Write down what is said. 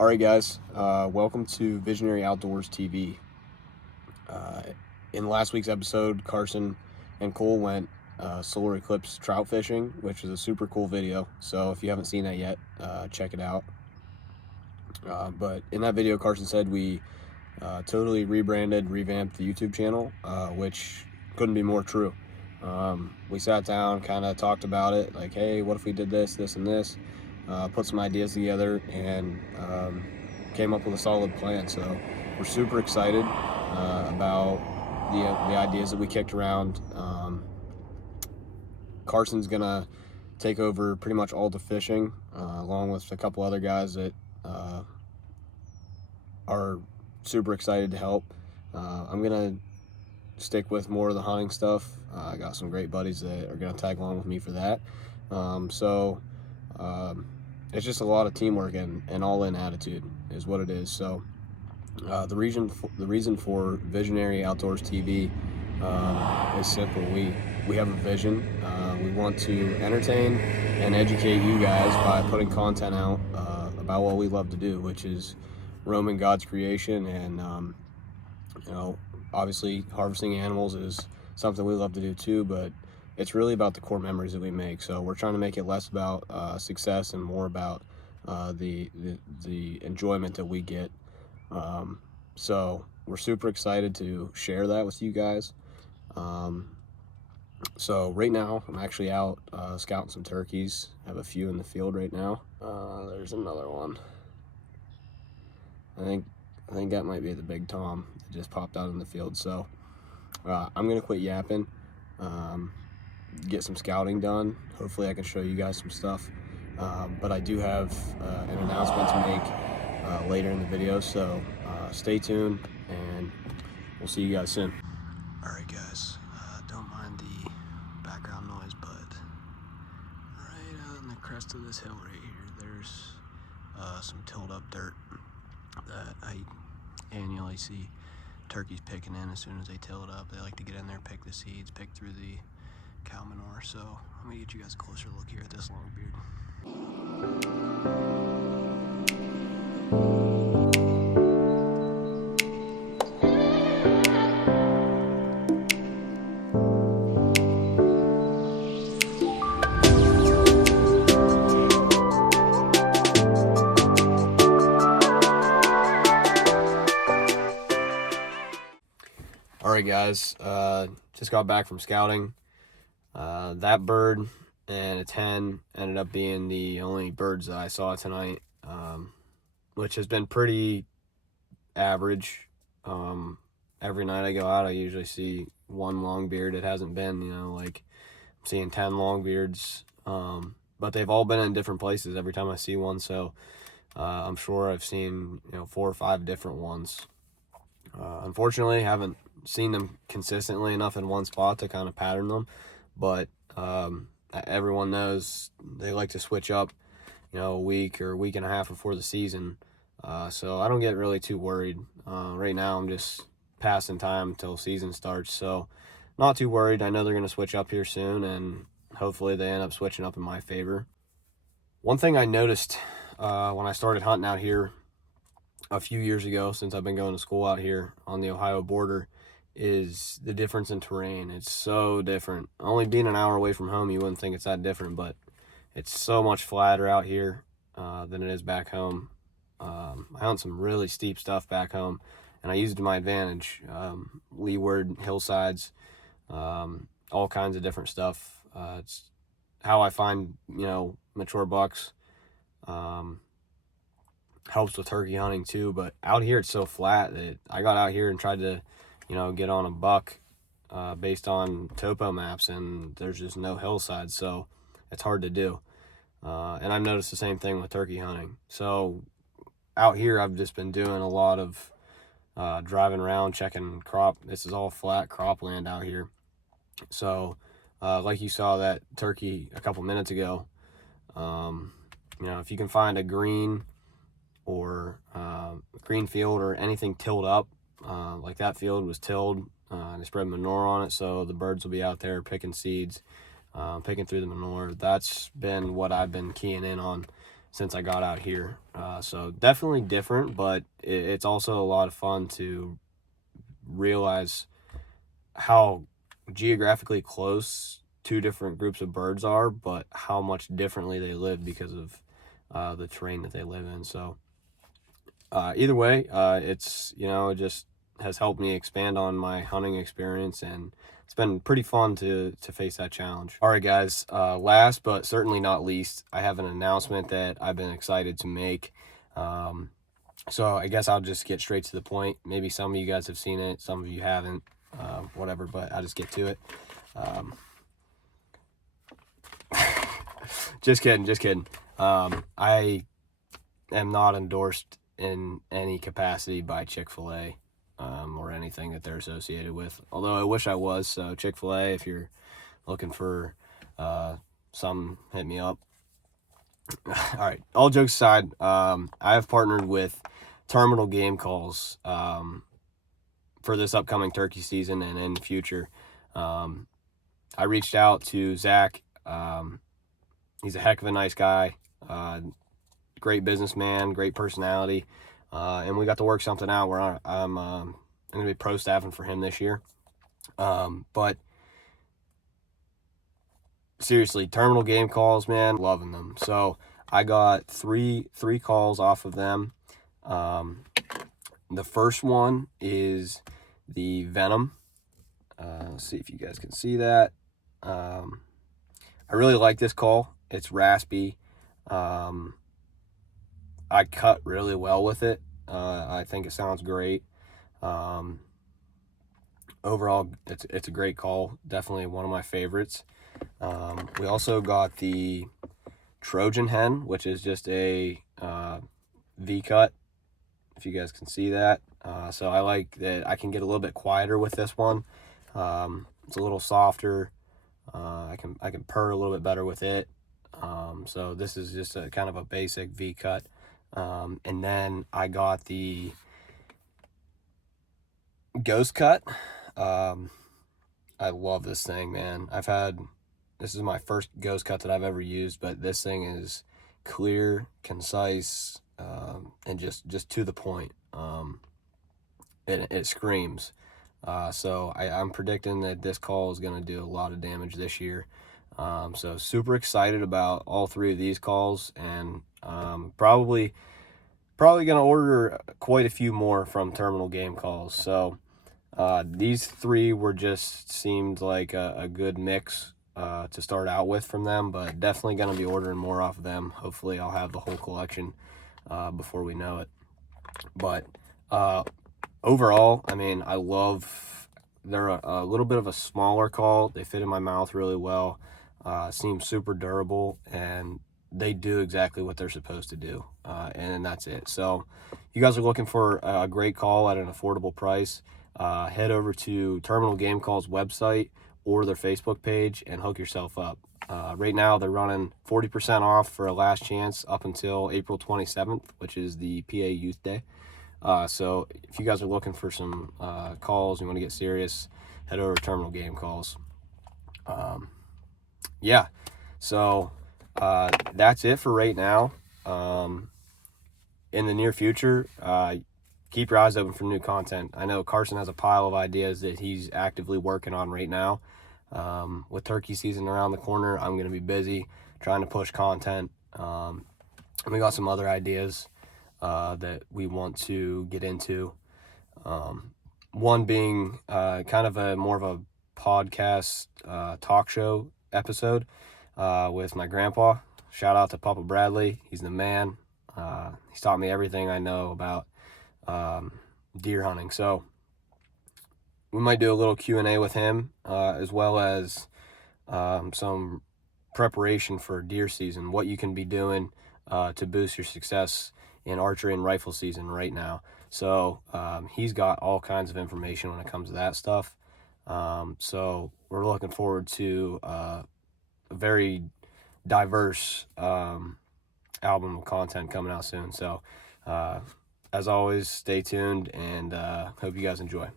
All right, guys, welcome to Visionary Outdoors TV. In last week's episode, Carson and Cole went solar eclipse trout fishing, which is a super cool video. So if you haven't seen that yet, check it out. But in that video, Carson said we totally revamped the YouTube channel, which couldn't be more true. We sat down, kind of talked about it, like, hey, what if we did this, this, and this? Put some ideas together and came up with a solid plan. So we're super excited about the ideas that we kicked around. Carson's gonna take over pretty much all the fishing, along with a couple other guys that are super excited to help. I'm gonna stick with more of the hunting stuff. I got some great buddies that are gonna tag along with me for that. It's just a lot of teamwork and all-in attitude is what it is. So the reason for Visionary Outdoors TV is simple. We have a vision. We want to entertain and educate you guys by putting content out about what we love to do, which is roaming God's creation. And obviously harvesting animals is something we love to do too, but it's really about the core memories that we make. So we're trying to make it less about success and more about the enjoyment that we get. So we're super excited to share that with you guys. So right now I'm actually out scouting some turkeys. I have a few in the field right now. There's another one. I think that might be the big tom that just popped out in the field. So I'm gonna quit yapping, get some scouting done. Hopefully I can show you guys some stuff. But I do have an announcement to make later in the video, so stay tuned and we'll see you guys soon. All right, guys, don't mind the background noise, but right on the crest of this hill right here, there's some tilled up dirt that I annually see turkeys picking in as soon as they till it up. They like to get in there, pick the seeds, pick through the cow manure. So I'm gonna get you guys a closer look here at this long beard. All right, guys, just got back from scouting. That bird and its hen ended up being the only birds that I saw tonight, which has been pretty average. Every night I go out, I usually see one longbeard. It hasn't been, like I'm seeing 10 longbeards, but they've all been in different places every time I see one. So I'm sure I've seen 4 or 5 different ones. Unfortunately, I haven't seen them consistently enough in one spot to kind of pattern them, but everyone knows they like to switch up, a week or a week and a half before the season. So I don't get really too worried. Right now I'm just passing time until season starts, so not too worried. I know they're going to switch up here soon, and hopefully they end up switching up in my favor. One thing I noticed when I started hunting out here a few years ago, since I've been going to school out here on the Ohio border, is the difference in terrain. It's so different. Only being an hour away from home, you wouldn't think it's that different, but it's so much flatter out here than it is back home. I hunt some really steep stuff back home, and I use it to my advantage. Leeward, hillsides, all kinds of different stuff. It's how I find, mature bucks. Helps with turkey hunting too, but out here it's so flat that I got out here and tried to get on a buck based on topo maps, and there's just no hillside, so it's hard to do. And I've noticed the same thing with turkey hunting. So out here I've just been doing a lot of driving around, checking crop. This is all flat cropland out here. So like you saw that turkey a couple minutes ago, if you can find a green or green field or anything tilled up, like that field was tilled, they spread manure on it, so the birds will be out there picking seeds, picking through the manure. That's been what I've been keying in on since I got out here. So definitely different, but it's also a lot of fun to realize how geographically close two different groups of birds are, but how much differently they live because of the terrain that they live in. So either way, it's, it just has helped me expand on my hunting experience, and it's been pretty fun to face that challenge. All right, guys, last but certainly not least, I have an announcement that I've been excited to make. So I guess I'll just get straight to the point. Maybe some of you guys have seen it, some of you haven't, whatever, but I'll just get to it. Just kidding. I am not endorsed in any capacity by Chick-fil-A or anything that they're associated with, although I wish I was. So Chick-fil-A, if you're looking for some, hit me up. All right, all jokes aside, I have partnered with Terminal Game Calls for this upcoming turkey season and in the future. I reached out to Zach. He's a heck of a nice guy, great businessman, great personality, and we got to work something out where I'm going to be pro staffing for him this year. But seriously, Terminal Game Calls, man, loving them. So I got three calls off of them. The first one is the Venom. Let's see if you guys can see that. I really like this call. It's raspy. I cut really well with it. I think it sounds great. Overall, it's a great call. Definitely one of my favorites. We also got the Trojan Hen, which is just a V-cut, if you guys can see that. So I like that I can get a little bit quieter with this one. It's a little softer. I can purr a little bit better with it. So this is just a kind of a basic V-cut. And then I got the Ghost Cut. I love this thing, man. This is my first Ghost Cut that I've ever used, but this thing is clear, concise, and just to the point. It screams. So I'm predicting that this call is going to do a lot of damage this year. So super excited about all three of these calls, and probably going to order quite a few more from Terminal Game Calls. So these three seemed like a good mix to start out with from them, but definitely going to be ordering more off of them. Hopefully I'll have the whole collection before we know it. But overall, I mean, they're a little bit of a smaller call. They fit in my mouth really well. Seem super durable, and they do exactly what they're supposed to do. And that's it. So if you guys are looking for a great call at an affordable price, head over to Terminal Game Calls website or their Facebook page and hook yourself up. Right now they're running 40% off for a last chance up until April 27th, which is the PA Youth Day. So if you guys are looking for some calls, you want to get serious, head over to Terminal Game Calls. Yeah, so that's it for right now. In the near future, keep your eyes open for new content. I know Carson has a pile of ideas that he's actively working on right now. With turkey season around the corner, I'm going to be busy trying to push content. And we got some other ideas that we want to get into. One being kind of more of a podcast talk show episode with my grandpa. Shout out to Papa Bradley. He's the man. He's taught me everything I know about deer hunting. So we might do a little Q&A with him, as well as some preparation for deer season, what you can be doing to boost your success in archery and rifle season right now. So he's got all kinds of information when it comes to that stuff. So we're looking forward to a very diverse album of content coming out soon. So as always, stay tuned, and hope you guys enjoy.